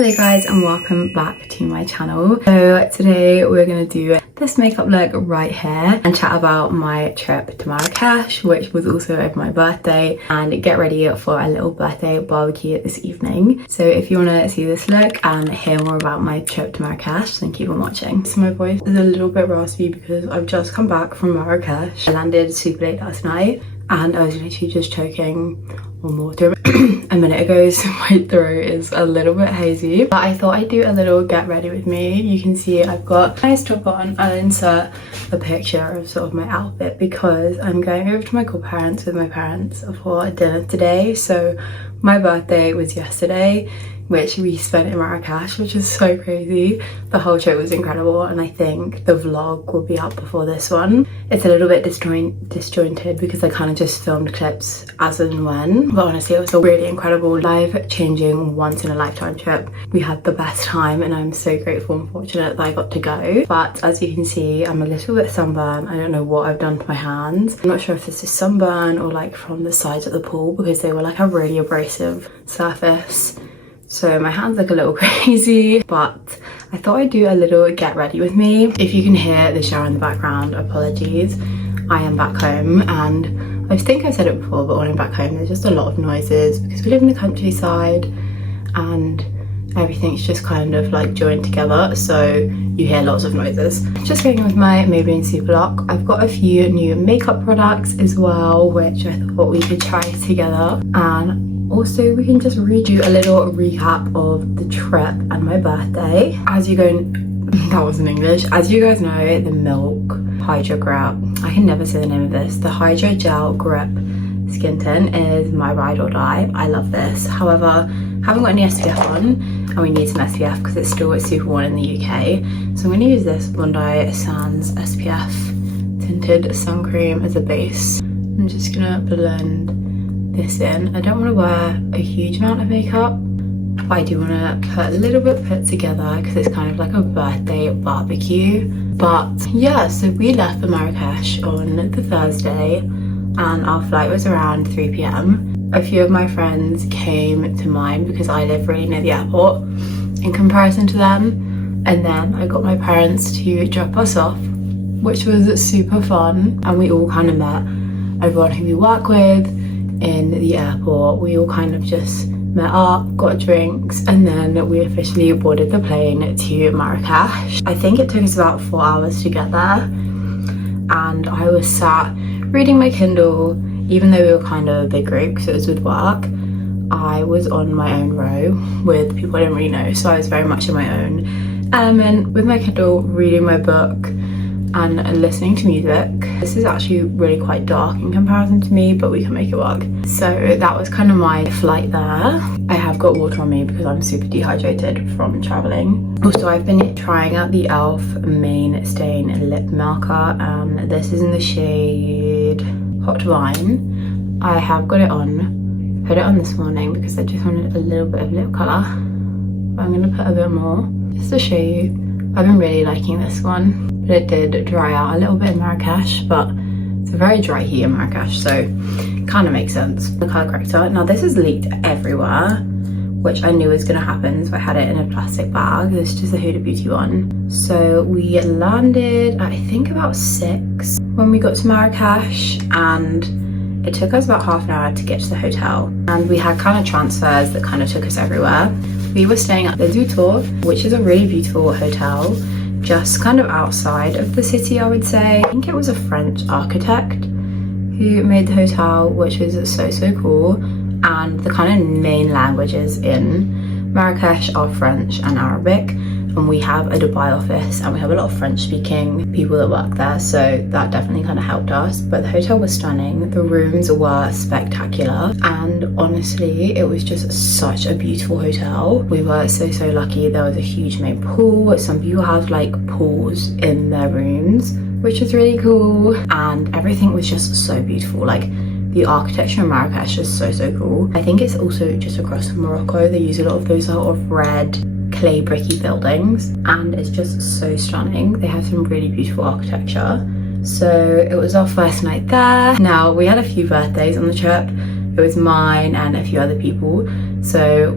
Hello guys and welcome back to my channel. So today we're going to do this makeup look right here and chat about my trip to Marrakech, which was also over my birthday, and get ready for a little birthday barbecue this evening. So if you want to see this look and hear more about my trip to Marrakech, then keep on watching. So my voice is a little bit raspy because I've just come back from Marrakech. I landed super late last night and I was literally just choking on water a minute ago, so my throat is a little bit hazy. But I thought I'd do a little get ready with me. You can see I've got a nice top on. I'll insert a picture of sort of my outfit because I'm going over to my godparents with my parents for dinner today. So my birthday was yesterday, which we spent in Marrakech, which is so crazy. The whole trip was incredible, and I think the vlog will be up before this one. It's a little bit disjointed because I kind of just filmed clips as and when, but honestly it was a really incredible, life-changing, once-in-a-lifetime trip. We had the best time and I'm so grateful and fortunate that I got to go. But as you can see, I'm a little bit sunburned. I don't know what I've done to my hands. I'm not sure if this is sunburn or like from the sides of the pool, because they were like a really abrasive surface. So my hands look a little crazy, but I thought I'd do a little get ready with me. If you can hear the shower in the background, apologies. I am back home, and I think I said it before, but when I'm back home there's just a lot of noises because we live in the countryside and everything's just kind of like joined together, so you hear lots of noises. Just going with my Maybelline Super Lock. I've got a few new makeup products as well, which I thought we could try together, and also we can just read you a little recap of the trip and my birthday. As you go, that wasn't English. As you guys know, the Milk Hydro Grip, I can never say the name of this, the Hydro Gel Grip Skin Tint is my ride or die. I love this. However, haven't got any SPF on, and we need some SPF because it's still at super warm in the UK. So I'm going to use this Bondi Sands SPF tinted sun cream as a base. I'm just going to blend this in. I don't want to wear a huge amount of makeup, but I do want to put a little bit put together because it's kind of like a birthday barbecue. But yeah, so we left for Marrakech on the Thursday and our flight was around 3 p.m. A few of my friends came to mine because I live really near the airport in comparison to them, and then I got my parents to drop us off, which was super fun. And we all kind of met everyone who we work with in the airport. We all kind of just met up, got drinks, and then we officially boarded the plane to Marrakech. I think it took us about 4 hours to get there, and I was sat reading my Kindle. Even though we were kind of a big group because it was with work, I was on my own row with people I didn't really know, so I was very much in my own element with my Kindle, reading my book and listening to music. This is actually really quite dark in comparison to me, but we can make it work. So that was kind of my flight there. I have got water on me because I'm super dehydrated from traveling. Also, I've been trying out the e.l.f. Main Stain Lip Marker, and this is in the shade Hot Wine. I have got it on. Put it on this morning because I just wanted a little bit of lip colour. But I'm going to put a bit more just to show you. I've been really liking this one. But it did dry out a little bit in Marrakech, but it's a very dry heat in Marrakech, so kind of makes sense. The colour corrector. Now this is leaked everywhere, which I knew was going to happen, so I had it in a plastic bag. This is just a Huda Beauty one. So we landed at I think about 6 when we got to Marrakech, and it took us about half an hour to get to the hotel. And we had kind of transfers that kind of took us everywhere. We were staying at the Dutour, which is a really beautiful hotel, just kind of outside of the city, I would say. I think it was a French architect who made the hotel, which was so cool. And the kind of main languages in Marrakech are French and Arabic, and we have a Dubai office and we have a lot of French speaking people that work there, so that definitely kind of helped us. But the hotel was stunning, the rooms were spectacular, and honestly it was just such a beautiful hotel. We were so lucky. There was a huge main pool. Some people have like pools in their rooms, which was really cool, and everything was just so beautiful. Like the architecture in Marrakech is so cool. I think it's also just across Morocco. They use a lot of those sort of red clay bricky buildings, and it's just so stunning. They have some really beautiful architecture. So it was our first night there. Now we had a few birthdays on the trip. It was mine and a few other people. So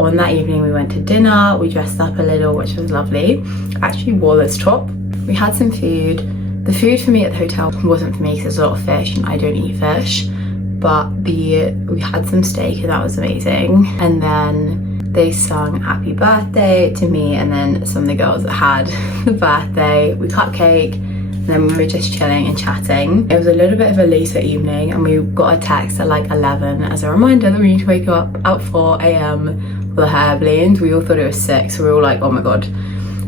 on that evening we went to dinner, we dressed up a little, which was lovely. I actually wore this top. We had some food. The food for me at the hotel wasn't for me because there's a lot of fish and I don't eat fish, but we had some steak and that was amazing. And then they sung happy birthday to me and then some of the girls that had the birthday. We cut cake and then we were just chilling and chatting. It was a little bit of a later evening and we got a text at like 11 as a reminder that we need to wake up at 4 a.m. for the hair balloons. We all thought it was 6, so we were all like, oh my god.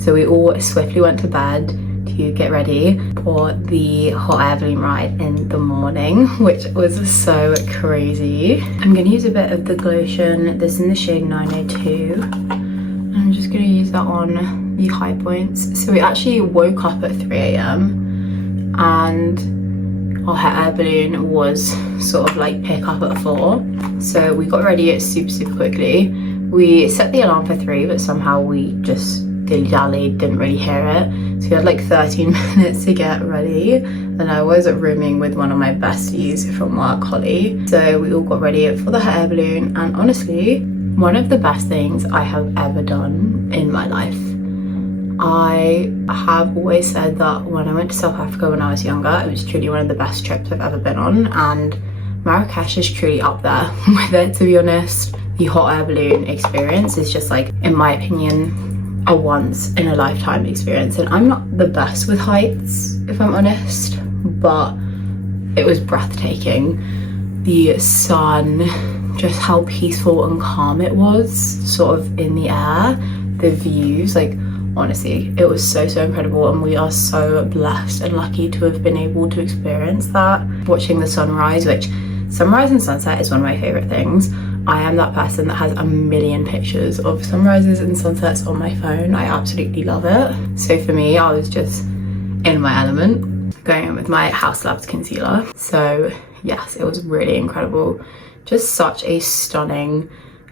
So we all swiftly went to bed to get ready for the hot air balloon ride in the morning, which was so crazy. I'm gonna use a bit of the Glotion. This is in the shade 902. I'm just gonna use that on the high points. So we actually woke up at 3 a.m. and our hot air balloon was sort of like pick up at 4. So we got ready super quickly. We set the alarm for 3, but somehow we just dilly-dallied, didn't really hear it. So we had like 13 minutes to get ready and I was rooming with one of my besties from work, Holly. So we all got ready for the hot air balloon and honestly, one of the best things I have ever done in my life. I have always said that when I went to South Africa when I was younger, it was truly one of the best trips I've ever been on, and Marrakech is truly up there with it, to be honest. The hot air balloon experience is just like, in my opinion, a once in a lifetime experience. And I'm not the best with heights, if I'm honest, but it was breathtaking. The sun, just how peaceful and calm it was sort of in the air, the views, like honestly it was so incredible, and we are so blessed and lucky to have been able to experience that. Watching the sunrise, which sunrise and sunset is one of my favorite things. I am that person that has a million pictures of sunrises and sunsets on my phone. I absolutely love it. So for me, I was just in my element, going in with my House Labs concealer. So yes, it was really incredible. Just such a stunning,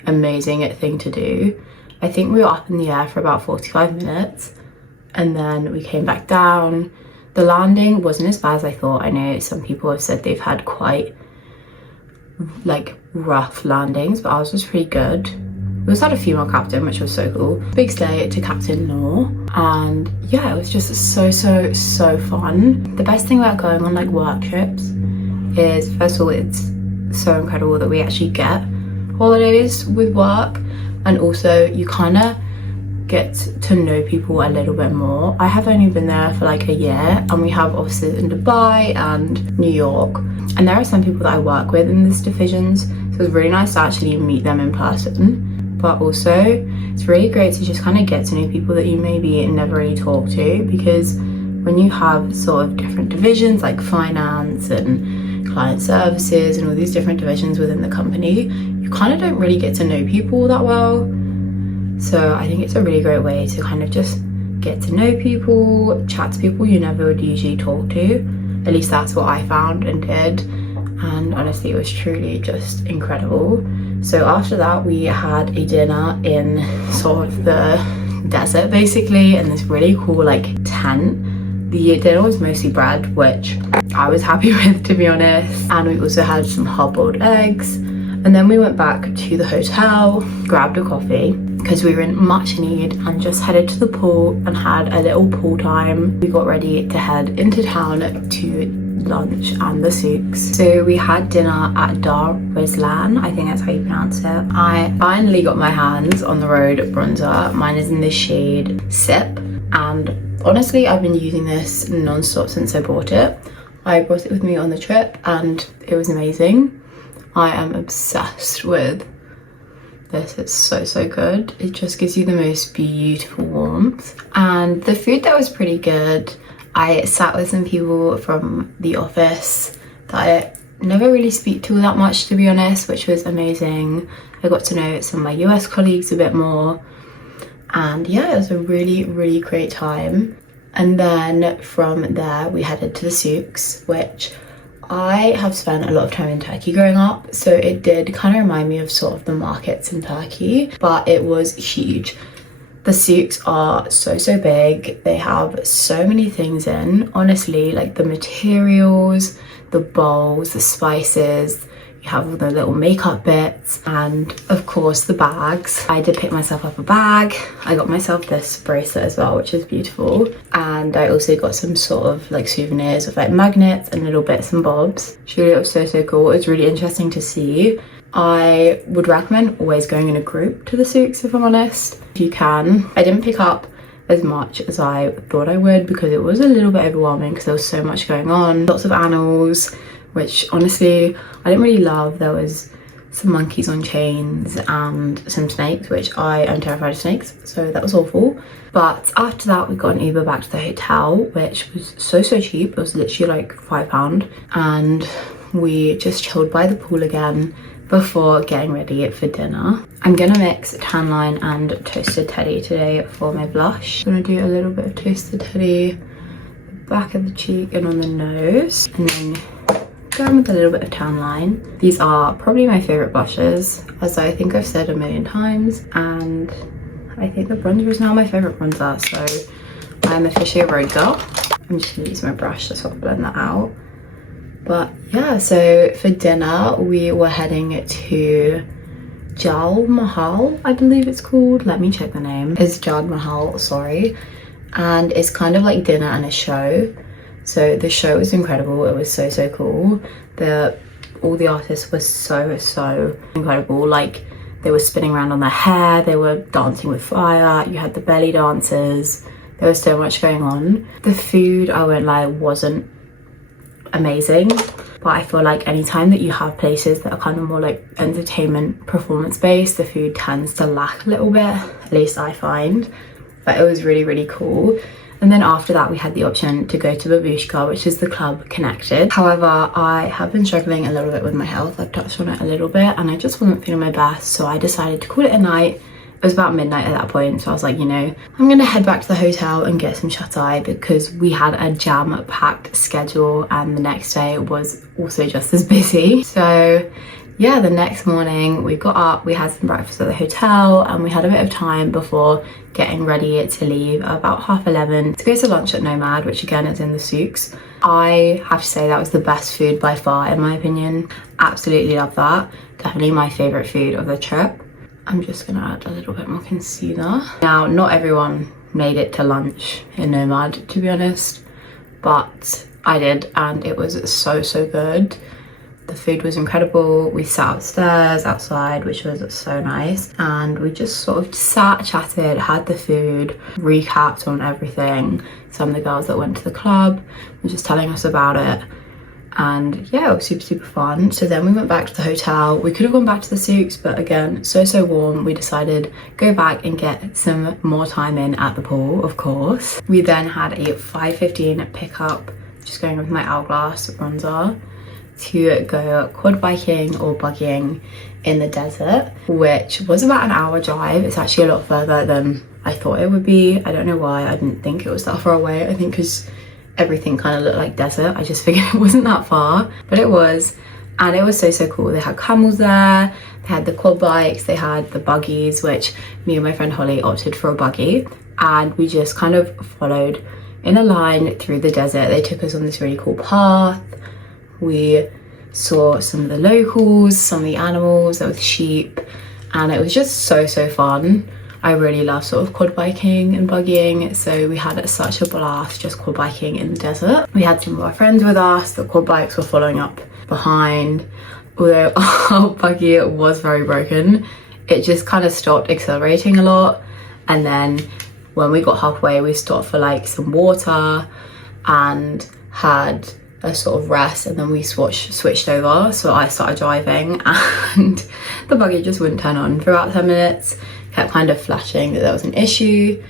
amazing thing to do. I think we were up in the air for about 45 minutes and then we came back down. The landing wasn't as bad as I thought. I know some people have said they've had quite like rough landings, but ours was pretty good. We also had a female captain, which was so cool. Big slay to Captain Noor, and yeah, it was just so fun. The best thing about going on like work trips is, first of all, it's so incredible that we actually get holidays with work, and also you kind of get to know people a little bit more. I have only been there for like a year and we have offices in Dubai and New York, and there are some people that I work with in these divisions, so it's really nice to actually meet them in person. But also it's really great to just kind of get to know people that you maybe never really talk to, because when you have sort of different divisions like finance and client services and all these different divisions within the company, you kind of don't really get to know people that well. So I think it's a really great way to kind of just get to know people, chat to people you never would usually talk to. At least that's what I found and did. And honestly, it was truly just incredible. So after that, we had a dinner in sort of the desert, basically, in this really cool like tent. The dinner was mostly bread, which I was happy with, to be honest. And we also had some hard-boiled eggs. And then we went back to the hotel, grabbed a coffee, because we were in much need, and just headed to the pool and had a little pool time. We got ready to head into town to lunch and the souks. So we had dinner at GRWM, I think that's how you pronounce it. I finally got my hands on the RHODE Bronzer. Mine is in the shade Sip, and honestly I've been using this non-stop since I bought it. I brought it with me on the trip and it was amazing. I am obsessed with this. It's so good. It just gives you the most beautiful warmth, and the food there was pretty good. I sat with some people from the office that I never really speak to that much, to be honest, which was amazing. I got to know some of my US colleagues a bit more, and yeah, it was a really great time. And then from there we headed to the souks, which I have spent a lot of time in Turkey growing up, so it did kind of remind me of sort of the markets in Turkey, but it was huge. The souks are so big. They have so many things in. Honestly, like the materials, the bowls, the spices, We have all the little makeup bits and of course the bags. I did pick myself up a bag. I got myself this bracelet as well, which is beautiful. And I also got some sort of like souvenirs of like magnets and little bits and bobs. Truly, it was so cool. It's really interesting to see. I would recommend always going in a group to the souks if I'm honest, if you can. I didn't pick up as much as I thought I would because it was a little bit overwhelming because there was so much going on. Lots of animals, which honestly I didn't really love. There was some monkeys on chains and some snakes, which I am terrified of snakes, so that was awful. But after that we got an Uber back to the hotel, which was so cheap. It was literally like £5, and we just chilled by the pool again before getting ready for dinner. I'm gonna mix tan line and toasted teddy today for my blush. I'm gonna do a little bit of toasted teddy, the back of the cheek and on the nose, and then go in with a little bit of tan line. These are probably my favorite blushes, as I think I've said a million times, and I think the bronzer is now my favorite bronzer, so I'm officially a RHODE girl. I'm just gonna use my brush to sort of blend that out. But yeah, so for dinner we were heading to Jal Mahal, I believe it's called. Let me check the name. It's Jal Mahal, sorry. And it's kind of like dinner and a show. So the show was incredible. It was so cool. All the artists were so incredible. Like, they were spinning around on their hair, they were dancing with fire, you had the belly dancers. There was so much going on. The food, I won't lie, wasn't amazing, but I feel like anytime that you have places that are kind of more like entertainment performance based, the food tends to lack a little bit, at least I find. But it was really cool. And then after that we had the option to go to Babushka, which is the club connected. However, I have been struggling a little bit with my health. I've touched on it a little bit and I just wasn't feeling my best, so I decided to call it a night. It was about midnight at that point, so I was like, you know, I'm gonna head back to the hotel and get some shut-eye because we had a jam-packed schedule and the next day was also just as busy. So yeah, the next morning we got up, we had some breakfast at the hotel, and we had a bit of time before getting ready to leave about 11:30 to go to lunch at Nomad, which again is in the souks. I have to say that was the best food by far in my opinion. Absolutely love that. Definitely my favorite food of the trip. I'm just gonna add a little bit more concealer. Now, not everyone made it to lunch in Nomad, to be honest, but I did, and it was so good. The food was incredible. We sat upstairs, outside, which was so nice, and we just sort of sat, chatted, had the food, recapped on everything. Some of the girls that went to the club were just telling us about it. And yeah, it was super fun. So then we went back to the hotel. We could have gone back to the souks, but again, so warm. We decided go back and get some more time in at the pool, of course. We then had a 5:15 pickup, just going with my Hourglass bronzer, to go quad biking or buggying in the desert, which was about an hour drive. It's actually a lot further than I thought it would be. I don't know why I didn't think it was that far away. I think because everything kind of looked like desert, I just figured it wasn't that far, but it was. And it was so cool. They had camels there, they had the quad bikes, they had the buggies, which me and my friend Holly opted for a buggy, and we just kind of followed in a line through the desert. They took us on this really cool path. We saw some of the locals, some of the animals, there was sheep, and it was just so fun. I really love sort of quad biking and buggying, so we had such a blast just quad biking in the desert. We had some of our friends with us. The quad bikes were following up behind, although our buggy was very broken. It just kind of stopped accelerating a lot, and then when we got halfway we stopped for like some water and had a sort of rest, and then we switched over, so I started driving and the buggy just wouldn't turn on for about 10 minutes. Kept kind of flashing that there was an issue,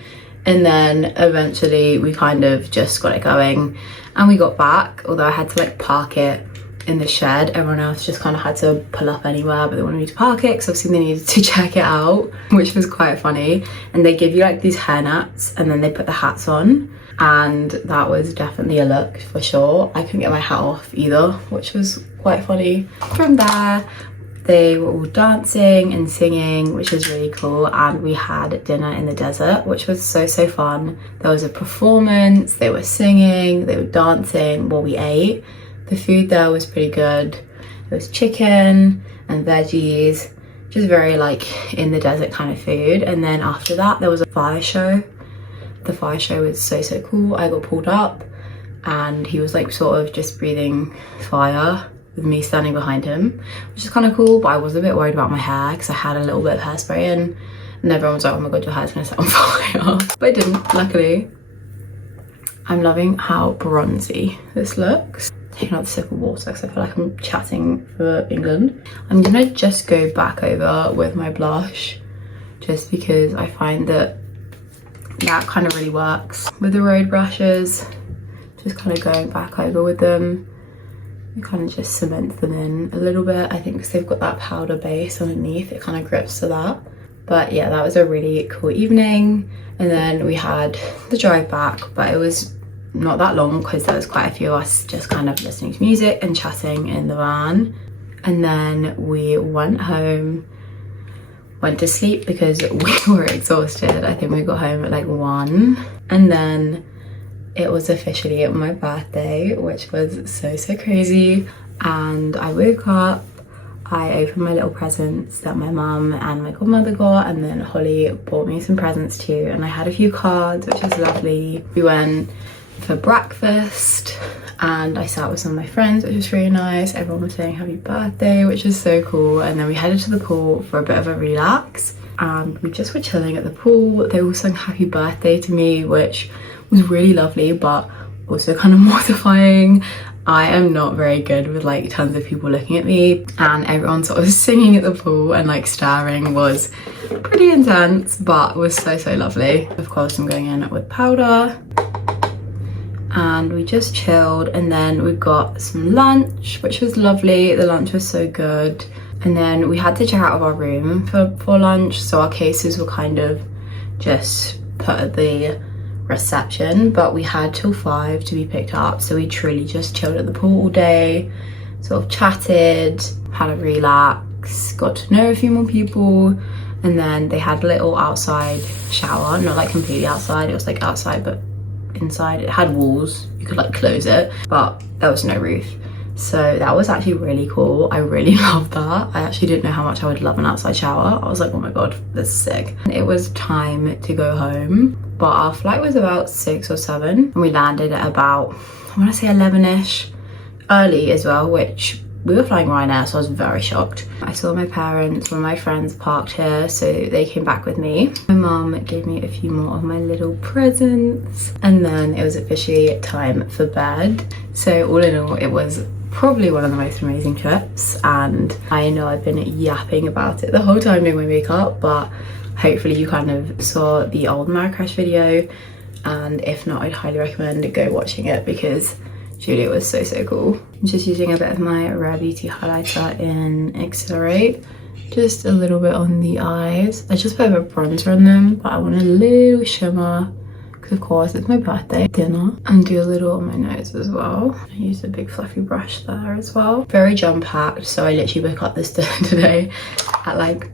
and then eventually we kind of just got it going and we got back, although I had to like park it in the shed. Everyone else just kind of had to pull up anywhere, but they wanted me to park it because obviously they needed to check it out, which was quite funny. And they give you like these hair nets and then they put the hats on, and that was definitely a look for sure. I couldn't get my hat off either, which was quite funny. From there they were all dancing and singing, which was really cool, and we had dinner in the desert, which was so fun. There was a performance, they were singing, they were dancing while we ate. The food there was pretty good. There was chicken and veggies, just very like in the desert kind of food. And then after that there was a fire show. The fire show was so cool. I got pulled up and he was like sort of just breathing fire with me standing behind him, which is kind of cool. But I was a bit worried about my hair because I had a little bit of hairspray in, and everyone was like, oh my god, your hair's gonna set on fire. But it didn't, luckily. I'm loving how bronzy this looks. Taking out the sip of water because I feel like I'm chatting for England. I'm gonna just go back over with my blush just because I find that kind of really works with the RHODE brushes. Just kind of going back over with them. It kind of just cements them in a little bit. I think because they've got that powder base underneath, it kind of grips to that. But yeah, that was a really cool evening. And then we had the drive back, but it was not that long because there was quite a few of us just kind of listening to music and chatting in the van. And then we went home, went to sleep because we were exhausted. I think we got home at like 1. And then it was officially my birthday, which was so crazy. And I woke up, I opened my little presents that my mum and my godmother got, and then Holly bought me some presents too, and I had a few cards, which was lovely. We went for breakfast and I sat with some of my friends, which was really nice. Everyone was saying happy birthday, which was so cool. And then we headed to the pool for a bit of a relax, and we just were chilling at the pool. They all sang happy birthday to me, which was really lovely but also kind of mortifying. I am not very good with like tons of people looking at me, and everyone sort of singing at the pool and like staring was pretty intense, but was so lovely. Of course I'm going in with powder, and we just chilled. And then we got some lunch, which was lovely. The lunch was so good. And then we had to check out of our room for lunch, so our cases were kind of just put at the reception, but we had till 5 to be picked up, so we truly just chilled at the pool all day, sort of chatted, had a relax, got to know a few more people. And then they had a little outside shower, not like completely outside, it was like outside but inside. It had walls, you could like close it, but there was no roof, so that was actually really cool. I really loved that. I actually didn't know how much I would love an outside shower. I was like, oh my god, this is sick. It was time to go home, but our flight was about 6 or 7 and we landed at about, I want to say 11ish, early as well, which we were flying Ryanair, so I was very shocked. I saw my parents, one of my friends parked here, so they came back with me. My mum gave me a few more of my little presents, and then it was officially time for bed. So all in all, it was probably one of the most amazing trips, and I know I've been yapping about it the whole time doing my makeup, but hopefully you kind of saw the old Marrakech video, and if not, I'd highly recommend go watching it because Julia was so cool. I'm just using a bit of my Rare Beauty highlighter in Accelerate, just a little bit on the eyes. I just put a bit of bronzer on them, but I want a little shimmer because of course it's my birthday dinner, and do a little on my nose as well. I used a big fluffy brush there as well. Very jam packed, so I literally woke up this today at like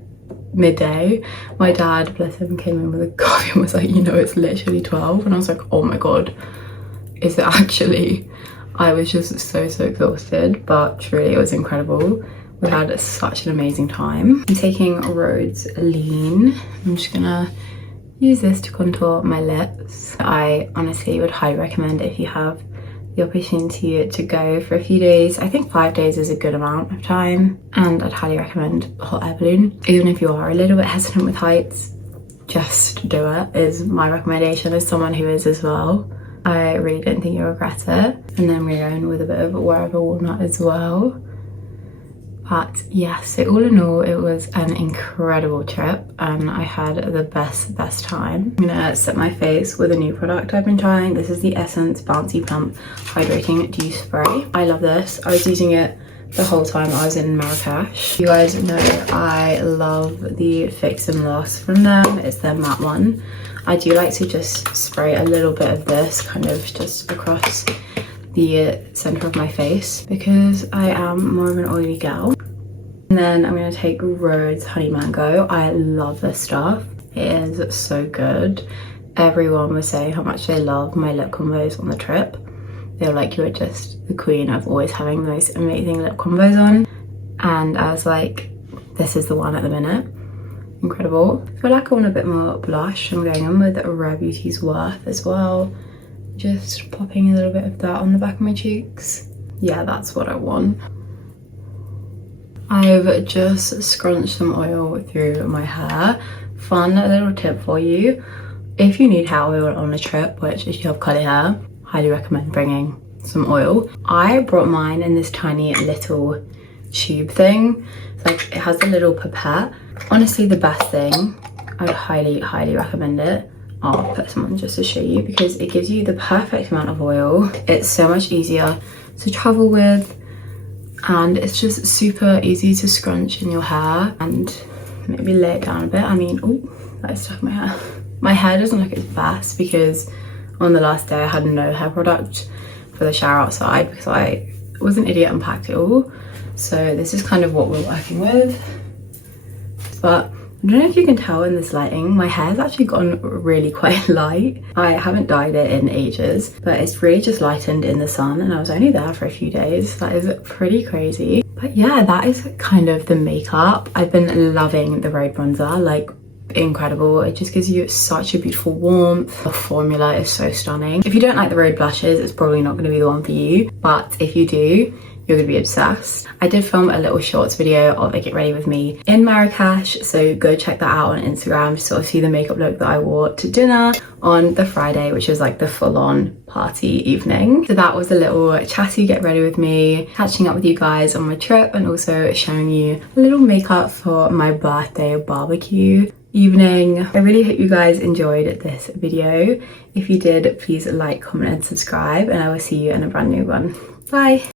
midday. My dad, bless him, came in with a coffee and was like, you know, it's literally 12, and I was like, oh my god, is it actually? I was just so exhausted, but truly it was incredible. We had such an amazing time. I'm taking RHODE's Lean. I'm just gonna use this to contour my lips. I honestly would highly recommend if you have the opportunity to go for a few days. I think 5 days is a good amount of time, and I'd highly recommend hot air balloon. Even if you are a little bit hesitant with heights, just do it, is my recommendation as someone who is as well. I really don't think you'll regret it. And then we're going with a bit of wherever walnut as well. But yeah, so all in all, it was an incredible trip and I had the best time. I'm gonna set my face with a new product I've been trying. This is the Essence Bouncy Plump Hydrating Dew Spray. I love this. I was using it the whole time I was in Marrakech. You guys know I love the Fix and Loss from them. It's their matte one. I do like to just spray a little bit of this kind of just across the center of my face because I am more of an oily gal. And then I'm going to take RHODE's Honey Mango. I love this stuff. It is so good. Everyone was saying how much they love my lip combos on the trip. They were like, you are just the queen of always having the most amazing lip combos on. and I was like, this is the one at the minute. Incredible. I feel like I want a bit more blush. I'm going in with Rare Beauty's Worth as well. Just popping a little bit of that on the back of my cheeks. Yeah, that's what I want. I've just scrunched some oil through my hair. Fun little tip for you. If you need hair oil on a trip, which if you have curly hair, highly recommend bringing some oil. I brought mine in this tiny little tube thing. It's like, it has a little pipette. Honestly, the best thing. I would highly recommend it. I'll put some on just to show you because it gives you the perfect amount of oil. It's so much easier to travel with, and it's just super easy to scrunch in your hair and maybe lay it down a bit. I mean, oh, that is stuck in my hair. My hair doesn't look its best because on the last day I had no hair product for the shower outside because I was an idiot and packed it all. So this is kind of what we're working with. But I don't know if you can tell in this lighting, my hair's actually gotten really quite light. I haven't dyed it in ages, but it's really just lightened in the sun, and I was only there for a few days. That is pretty crazy. But yeah, that is kind of the makeup. I've been loving the RHODE Bronzer, like incredible. It just gives you such a beautiful warmth. The formula is so stunning. If you don't like the RHODE blushes, it's probably not going to be the one for you, but if you do, you're gonna be obsessed. I did film a little shorts video of a get ready with me in Marrakech, so go check that out on Instagram to sort of see the makeup look that I wore to dinner on the Friday, which was like the full-on party evening. So that was a little chatty get ready with me, catching up with you guys on my trip and also showing you a little makeup for my birthday barbecue evening. I really hope you guys enjoyed this video. If you did, please like, comment and subscribe, and I will see you in a brand new one. Bye.